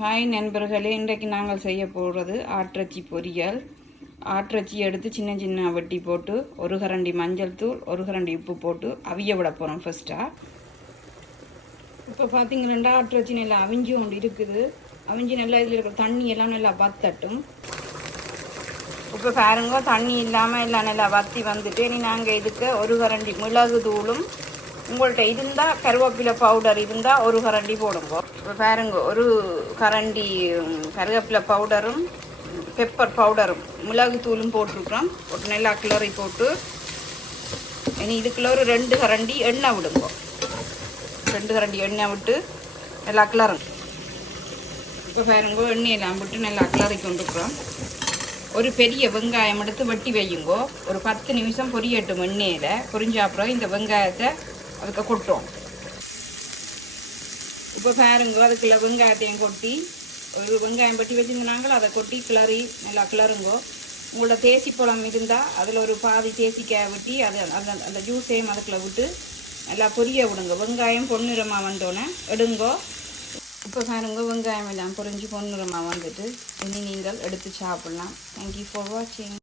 Hi நண்பர்களே, இன்றைக்கு நாங்கள் செய்ய போகிறது ஆட்டிறைச்சி பொரியல். ஆட்டிறைச்சி எடுத்து சின்ன சின்ன வெட்டி போட்டு ஒரு கரண்டி மஞ்சள் தூள் ஒரு கரண்டி உப்பு போட்டு அவிய விட போகிறோம் ஃபஸ்ட்டாக. இப்போ பார்த்தீங்கன்னா ஆட்டிறைச்சி நல்லா அவிஞ்சு கொண்டு இருக்குது. அவிஞ்சு நல்லா இதில் இருக்கிற தண்ணி எல்லாம் நல்லா வத்தட்டும். இப்போ பாருங்க, தண்ணி இல்லாமல் எல்லாம் நல்லா வத்தி வந்துட்டு இனி நாங்கள் இதுக்கு ஒரு கரண்டி மிளகு தூளும் உங்கள்கிட்ட இருந்தால் கருவேப்பிலை பவுடர் இருந்தால் ஒரு கரண்டி போடுங்க. இப்போ பாருங்க, ஒரு கரண்டி கருவேப்பிலை பவுடரும் பெப்பர் பவுடரும் மிளகு தூளும் போட்டுருக்குறோம். போட்டு நல்லா கிளறி போட்டு இனி இதுக்குள்ள ஒரு 2 கரண்டி எண்ணெய் விடுங்க. 2 கரண்டி எண்ணெய் விட்டு நல்லா கிளறுங்க. இப்போ பாருங்க, எண்ணெயெல்லாம் விட்டு நல்லா கிளறி கொண்டுருக்குறோம். ஒரு பெரிய வெங்காயம் எடுத்து வெட்டி வையுங்கோ. ஒரு 10 நிமிஷம் பொரியட்டும். எண்ணெயில் பொரிஞ்ச அப்புறம் இந்த வெங்காயத்தை அதுக்கு கொட்டுறோம். இப்போ பாருங்க, அதுக்குள்ள வெங்காயத்தையும் கொட்டி ஒரு வெங்காயம் வெட்டி வச்சுருந்தாங்களோ அதை கொட்டி கிளறி நல்லா கிளறுங்கோ. உங்களோட தேசி பழம் இருந்தால் அதில் ஒரு பாதி தேசிக்காய் வெட்டி அதை அந்த ஜூஸையும் அதுக்குள்ள விட்டு நல்லா பொரிய விடுங்க. வெங்காயம் பொன்னிறமாக வந்தோடனே எடுங்கோ. இப்போ பாருங்க, வெங்காயம் எல்லாம் பொரிஞ்சு பொன்னிறமாக வந்துட்டு இனி நீங்கள் எடுத்து சாப்பிட்லாம். தேங்க்யூ ஃபார் வாட்சிங்.